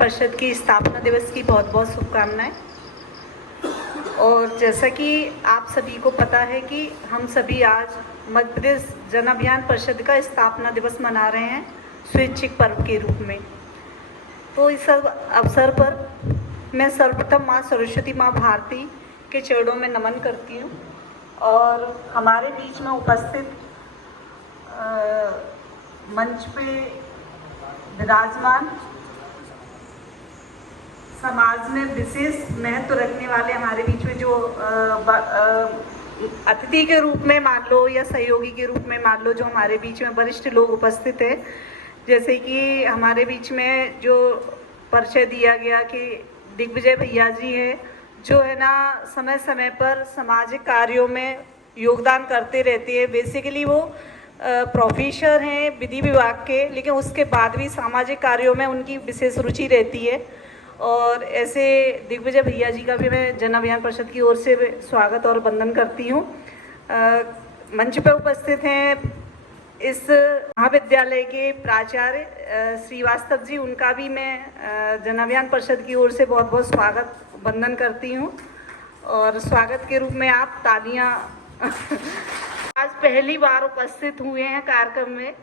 परिषद की स्थापना दिवस की बहुत बहुत शुभकामनाएं। और जैसा कि आप सभी को पता है कि हम सभी आज मध्य प्रदेश जन अभियान परिषद का स्थापना दिवस मना रहे हैं स्वैच्छिक पर्व के रूप में। तो इस अवसर पर मैं सर्वप्रथम माँ सरस्वती माँ भारती के चरणों में नमन करती हूँ और हमारे बीच में उपस्थित मंच पे विराजमान समाज में विशेष महत्व रखने वाले हमारे बीच में जो अतिथि के रूप में मान लो या सहयोगी के रूप में मान लो जो हमारे बीच में वरिष्ठ लोग उपस्थित हैं, जैसे कि हमारे बीच में जो परिचय दिया गया कि दिग्विजय भैया जी हैं, जो है ना समय समय पर सामाजिक कार्यों में योगदान करते रहते हैं। बेसिकली वो प्रोफेसर हैं विधि विभाग के, लेकिन उसके बाद भी सामाजिक कार्यों में उनकी विशेष रुचि रहती है। और ऐसे दिग्विजय भैया जी का भी मैं जन अभियान परिषद की ओर से स्वागत और वंदन करती हूँ। मंच पर उपस्थित हैं इस महाविद्यालय के प्राचार्य श्रीवास्तव जी, उनका भी मैं जन अभियान परिषद की ओर से बहुत बहुत स्वागत वंदन करती हूँ। और स्वागत के रूप में आप तालियां आज पहली बार उपस्थित हुए हैं कार्यक्रम में।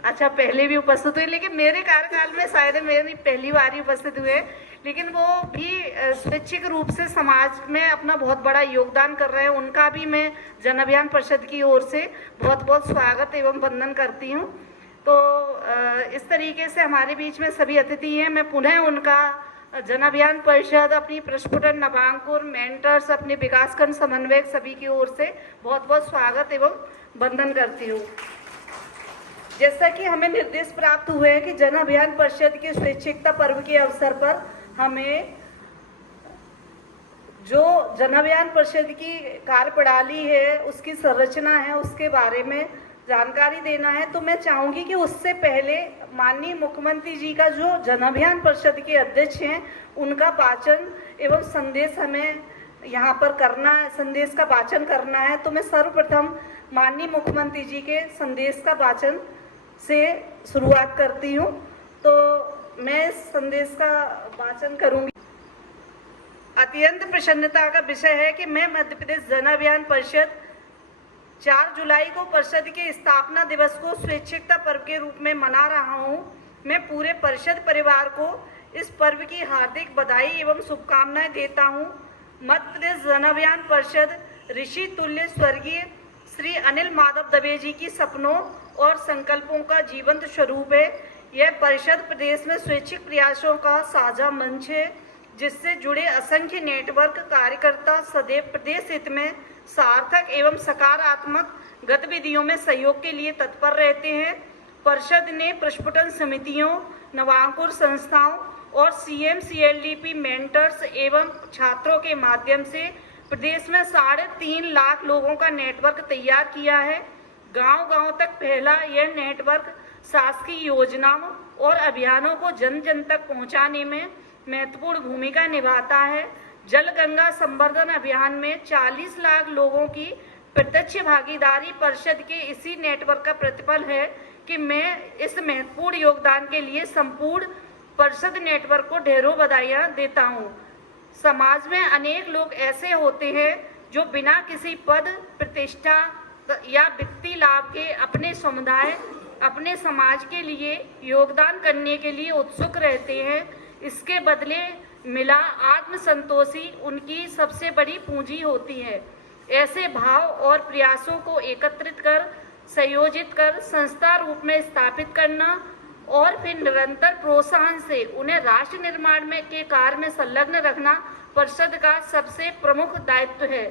अच्छा, पहले भी उपस्थित हुए, लेकिन मेरे कार्यकाल में शायद मेरी पहली बार ही उपस्थित हुए, लेकिन वो भी स्वैच्छिक रूप से समाज में अपना बहुत बड़ा योगदान कर रहे हैं। उनका भी मैं जन अभियान परिषद की ओर से बहुत बहुत स्वागत एवं वंदन करती हूँ। तो इस तरीके से हमारे बीच में सभी अतिथि हैं। मैं पुनः उनका जन अभियान परिषद, अपनी प्रस्फुटन नवांकुर मेंटर्स, अपने विकासखंड समन्वयक सभी की ओर से बहुत बहुत स्वागत एवं वंदन करती हूँ। जैसा कि हमें निर्देश प्राप्त हुए हैं कि जन अभियान परिषद के स्वैच्छिकता पर्व के अवसर पर हमें जो जन अभियान परिषद की कार्यप्रणाली है, उसकी संरचना है, उसके बारे में जानकारी देना है। तो मैं चाहूंगी कि उससे पहले माननीय मुख्यमंत्री जी का जो जन अभियान परिषद के अध्यक्ष हैं, उनका वाचन एवं संदेश हमें यहाँ पर करना है, संदेश का वाचन करना है। तो मैं सर्वप्रथम माननीय मुख्यमंत्री जी के संदेश का वाचन से शुरुआत करती हूँ। तो मैं इस संदेश का वाचन करूंगी। अत्यंत प्रसन्नता का विषय है कि मैं मध्य प्रदेश जन अभियान परिषद 4 जुलाई को परिषद के स्थापना दिवस को स्वैच्छिकता पर्व के रूप में मना रहा हूँ। मैं पूरे परिषद परिवार को इस पर्व की हार्दिक बधाई एवं शुभकामनाएं देता हूँ। मध्य प्रदेश जन अभियान परिषद ऋषि तुल्य स्वर्गीय श्री अनिल माधव दवे जी की सपनों और संकल्पों का जीवंत स्वरूप है। यह परिषद प्रदेश में स्वैच्छिक प्रयासों का साझा मंच है, जिससे जुड़े असंख्य नेटवर्क कार्यकर्ता सदैव प्रदेश हित में सार्थक एवं सकारात्मक गतिविधियों में सहयोग के लिए तत्पर रहते हैं। परिषद ने प्रस्फुटन समितियों, नवांकुर संस्थाओं और CM-CLDP मेंटर्स एवं छात्रों के माध्यम से प्रदेश में 3.5 लाख लोगों का नेटवर्क तैयार किया है। गांव-गांव तक फैला यह नेटवर्क शासकीय योजनाओं और अभियानों को जन जन तक पहुंचाने में महत्वपूर्ण भूमिका निभाता है। जल गंगा संवर्धन अभियान में 40 लाख लोगों की प्रत्यक्ष भागीदारी परिषद के इसी नेटवर्क का प्रतिफल है कि मैं इस महत्वपूर्ण योगदान के लिए संपूर्ण परिषद नेटवर्क को ढेरों बधाइयां देता हूं। समाज में अनेक लोग ऐसे होते हैं जो बिना किसी पद, प्रतिष्ठा या वित्तीय लाभ के अपने समुदाय, अपने समाज के लिए योगदान करने के लिए उत्सुक रहते हैं। इसके बदले मिला आत्मसंतोषी उनकी सबसे बड़ी पूंजी होती है। ऐसे भाव और प्रयासों को एकत्रित कर, संयोजित कर संस्था रूप में स्थापित करना और फिर निरंतर प्रोत्साहन से उन्हें राष्ट्र निर्माण में के कार्य में संलग्न रखना परिषद का सबसे प्रमुख दायित्व है।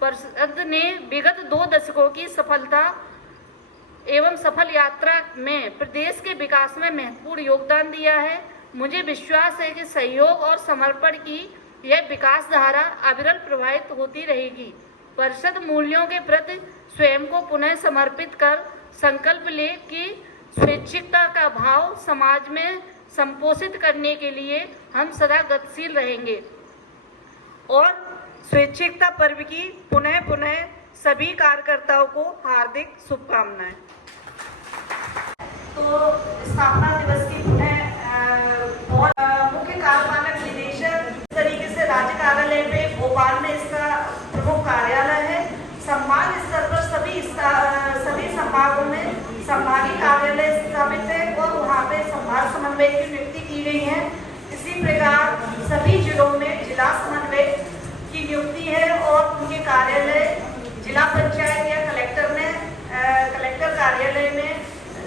परिषद ने विगत 2 दशकों की सफलता एवं सफल यात्रा में प्रदेश के विकास में महत्वपूर्ण योगदान दिया है। मुझे विश्वास है कि सहयोग और समर्पण की यह विकास धारा अविरल प्रभावित होती रहेगी। परिषद मूल्यों के प्रति स्वयं को पुनः समर्पित कर संकल्प ले कि स्वैच्छिकता का भाव समाज में संपोषित करने के लिए हम सदा गतिशील रहेंगे। और स्वैच्छिकता पर्व की पुनः सभी कार्यकर्ताओं को हार्दिक शुभकामनाएं। तो स्थापना दिवस की पुनः की गई है। इसी प्रकार सभी जिलों में जिला समन्वयक की नियुक्ति है और उनके कार्यालय जिला पंचायत या कलेक्टर कार्यालय में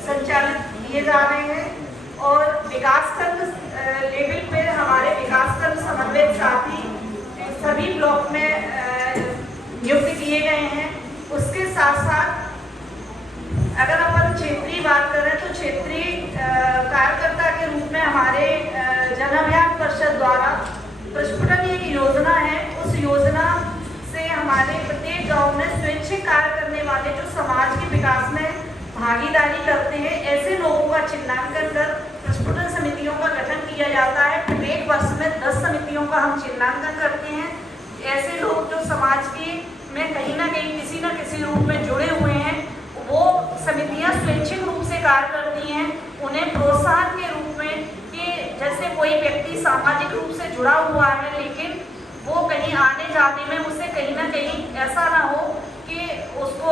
संचालित किए जा रहे हैं। और विकासखंड लेवल पे हमारे विकासखंड समन्वयक साथी सभी ब्लॉक में नियुक्त किए गए हैं। उसके साथ साथ अगर अपन क्षेत्रीय बात करें तो क्षेत्रीय कार्यकर्ता के रूप में हमारे जन अभियान परिषद द्वारा प्रस्फुटन एक योजना है। उस योजना से हमारे प्रत्येक गांव में स्वैच्छिक कार्य करने वाले जो समाज के विकास में भागीदारी करते हैं, ऐसे लोगों का चिन्हांकन कर प्रस्फुटन समितियों का गठन किया जाता है। प्रत्येक वर्ष में 10 समितियों का हम चिन्हांकन करते हैं। ऐसे लोग जो समाज के में कहीं ना कहीं किसी न किसी रूप में जुड़े हुए हैं, वो समितियां स्वैच्छिक रूप से कार्य करती हैं। उन्हें प्रोत्साहन के रूप में कि जैसे कोई व्यक्ति सामाजिक रूप से जुड़ा हुआ है लेकिन वो कहीं आने जाने में उसे कहीं ना कहीं ऐसा ना हो कि उसको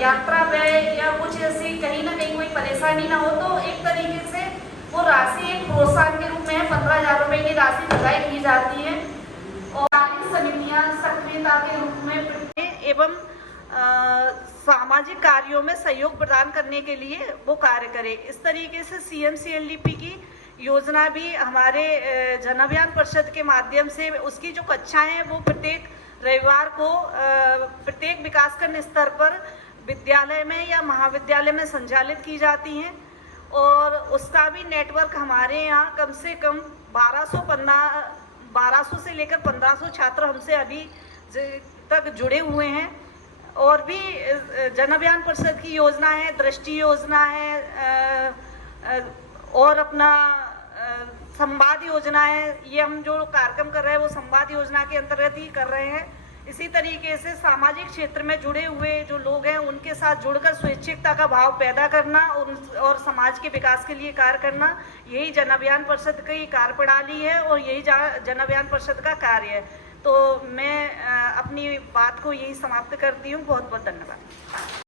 यात्रा व्यय या कुछ ऐसी कहीं ना कहीं कोई परेशानी ना हो, तो एक तरीके से वो राशि एक प्रोत्साहन के रूप में 15,000 रुपये की राशि प्रदाय की जाती है। और समितियां सक्रियता के रूप में एवं सामाजिक कार्यों में सहयोग प्रदान करने के लिए वो कार्य करे। इस तरीके से CMCLDP की योजना भी हमारे जन अभियान परिषद के माध्यम से उसकी जो कक्षाएं हैं वो प्रत्येक रविवार को प्रत्येक विकासखंड स्तर पर विद्यालय में या महाविद्यालय में संचालित की जाती हैं। और उसका भी नेटवर्क हमारे यहाँ कम से कम 1200 से लेकर 1500 छात्र हमसे अभी तक जुड़े हुए हैं। और भी जन अभियान परिषद की योजना है, दृष्टि योजना है और अपना संवाद योजना है। ये हम जो कार्यक्रम कर रहे हैं वो संवाद योजना के अंतर्गत ही कर रहे हैं। इसी तरीके से सामाजिक क्षेत्र में जुड़े हुए जो लोग हैं उनके साथ जुड़कर स्वैच्छिकता का भाव पैदा करना और समाज के विकास के लिए कार्य करना, यही जन अभियान परिषद की कार्य प्रणाली है और यही जन अभियान परिषद का कार्य है। तो मैं अपनी बात को यही समाप्त करती हूँ। बहुत बहुत धन्यवाद।